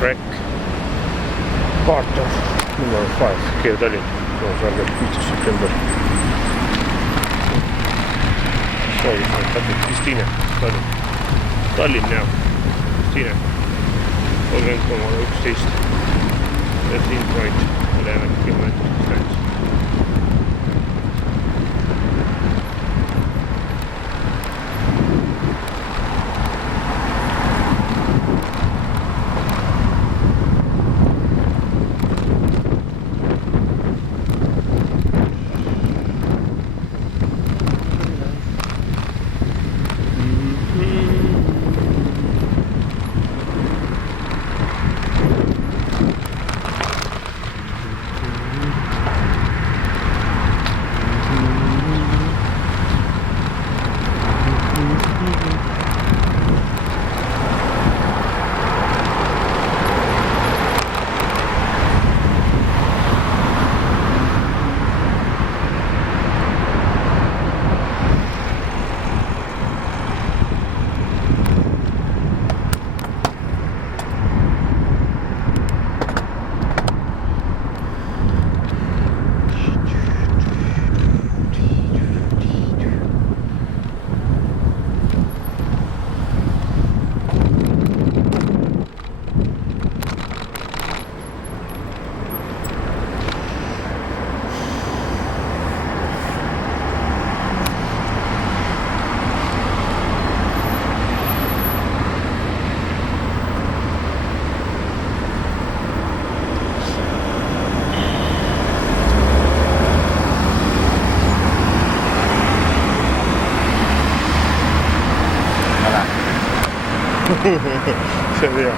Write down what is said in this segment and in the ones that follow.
Wreck Part of number 5 Kiev Tallinn, Saarde, 15 september. Kristiine, Tallinn jah, Kristiine 30,11 13.11 kilomeetrit distants. Se veía,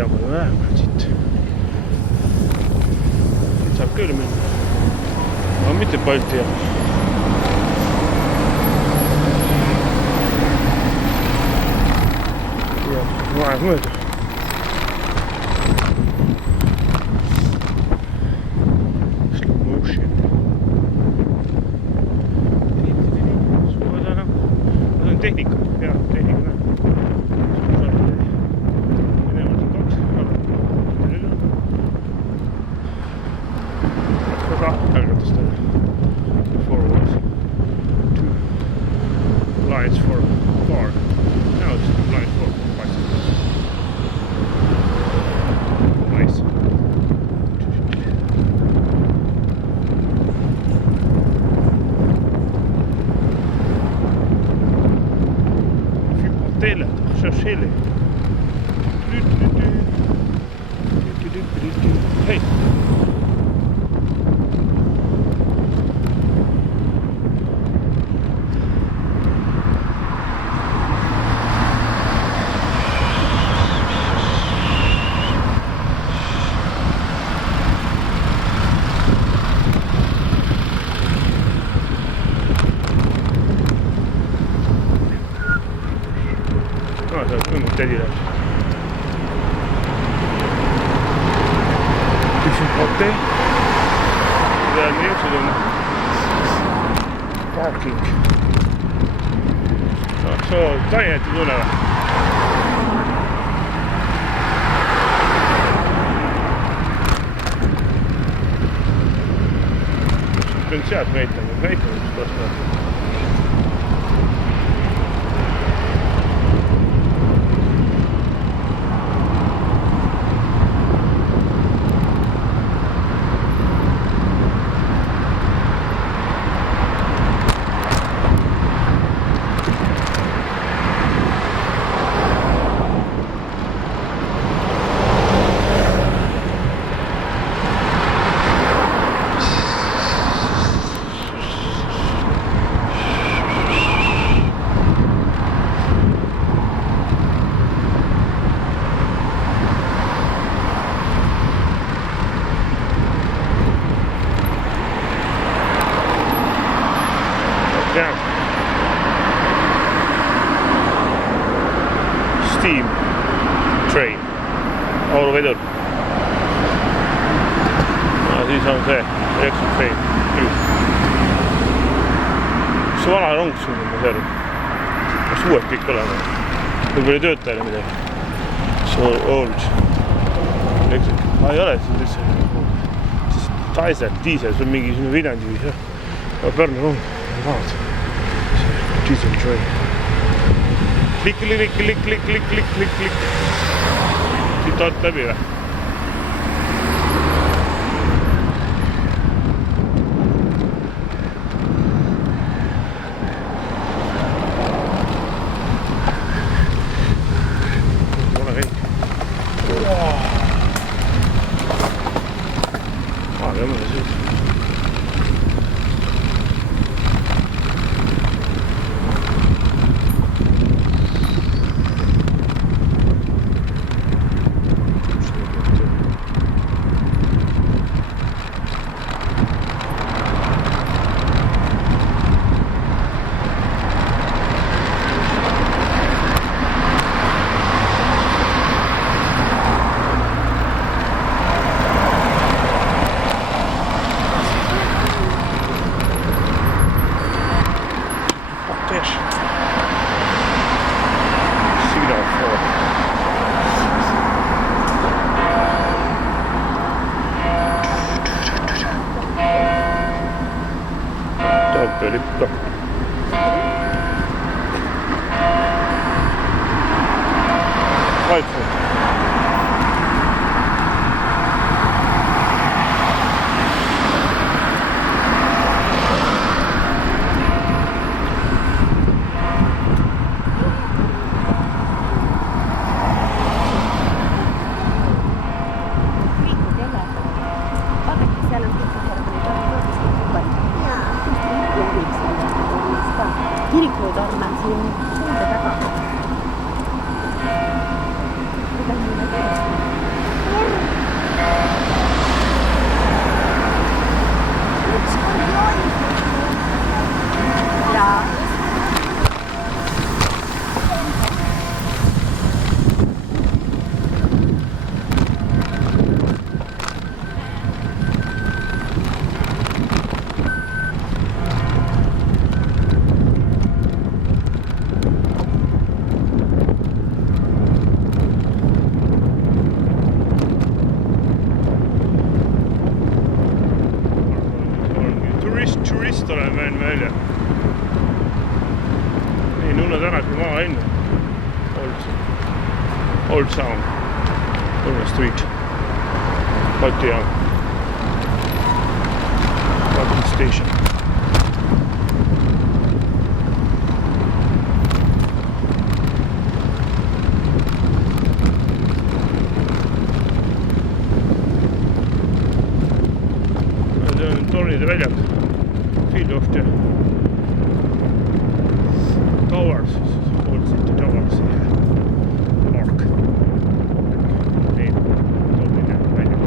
jaama vähemalt siit. Siit saab küll minna. Aga mitte Balti jaam. Ja vahe mööda. Slow motion. Suuda nagu. See on tehnika. Jah, tehnika näeb. Forwards, 2 lines for car. Now it's line for bicycle. Nice. Teile, šašėlė. Hei. No, see on õmmult tädi läheb. Tüksib hotee. Seda on niisugused on parking. No, see on täieti tunne või? Pean sealt näitama, kus kohta. Steam train, auruvedur. No, siis on see elektrik train. Mis see vana rong siin on, ma seal? Kas uued kõik olema? Võib-olla ei tööta jälle midagi. See on old elektrik. Ei ole siin lihtsalt diisel, see on mingi Viljandi viis. Pärnu rong, tahad. Diesel train. Klik. Siit alt läbi või? Ole kõik. Tõmmane siit. Lippa. Vaikka. Kirikutorn on siin suunde taga. Mida me teeme? Ja. Turist olen veel välja. Nii, Nunna tänati maailm. Old Sound. Nunna Street. Balti jaam. Balti Station. See on tornide väljak. Field of the Towers, Old City Towers Park. Nii, tornide väljak.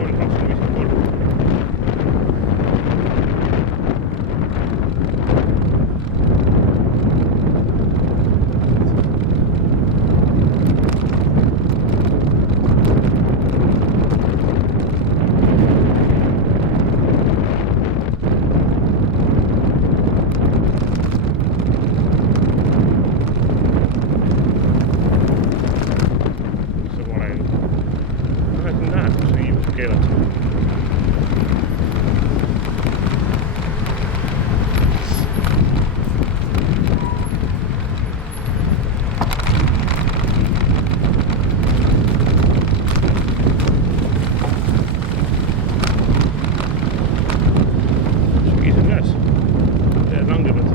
Oli 253. Keelatud. Sügis on käes. Teed langevad.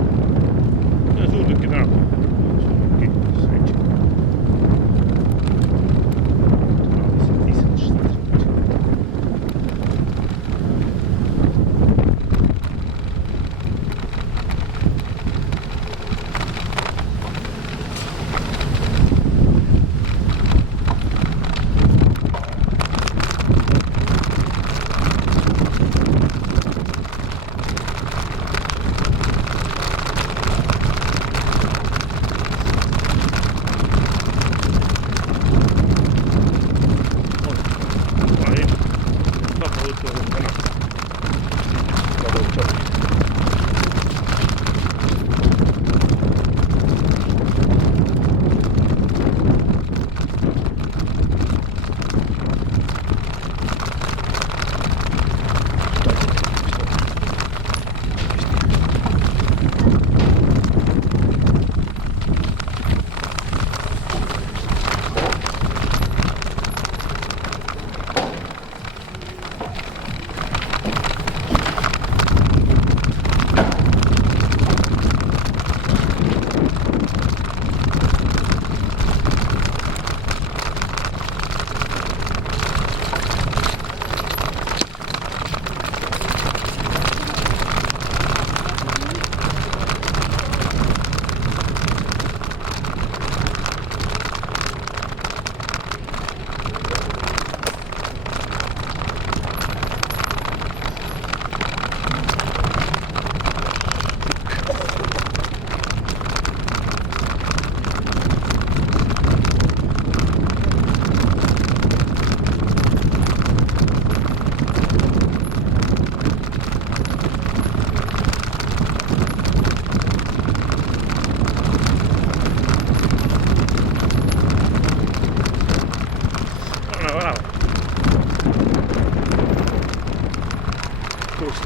Suurtükki tänav. Suurtükki sõitsi.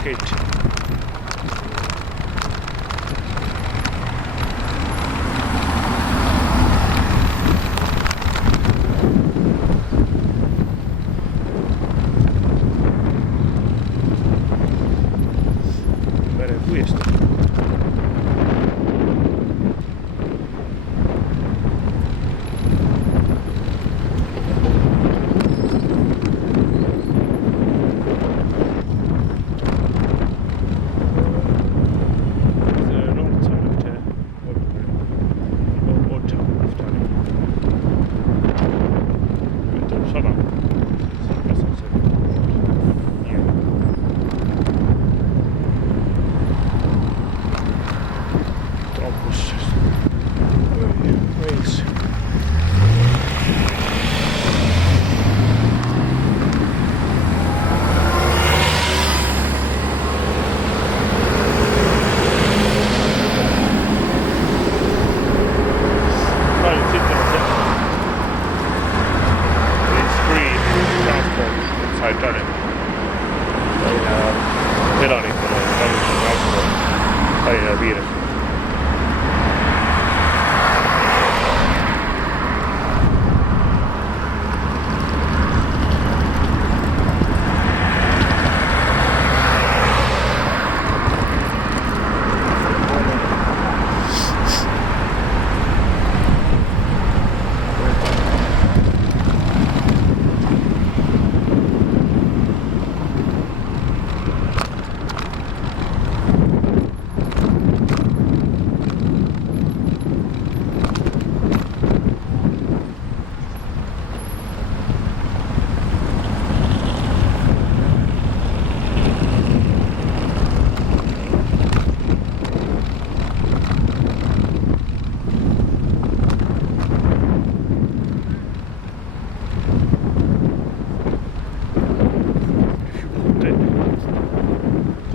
Gate. Merepuisto. Old Town.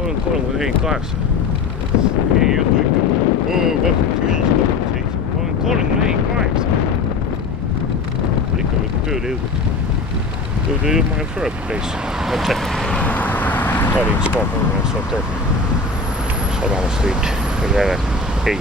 olen 34. Ei jutu ikka. Oo, 25, 27. Ma olen 38. Ikka võib tööle jõudnud. Go to my first place. Hotel. Tallinn Spa Conference Hotel. Sadama Street. Oli äge. Ei.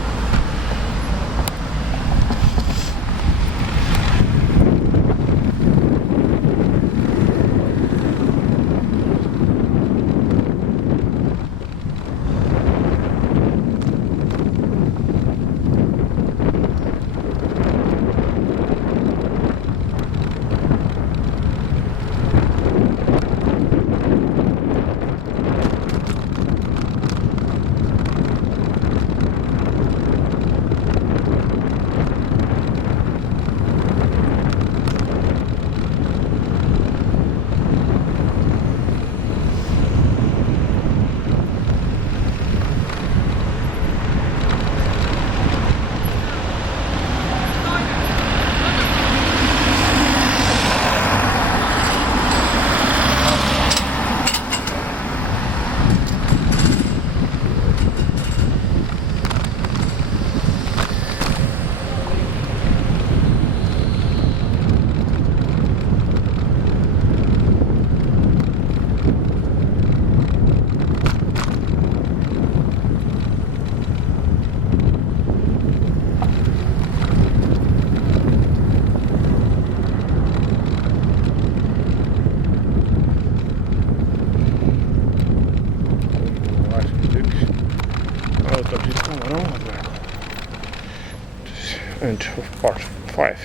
End of part 5.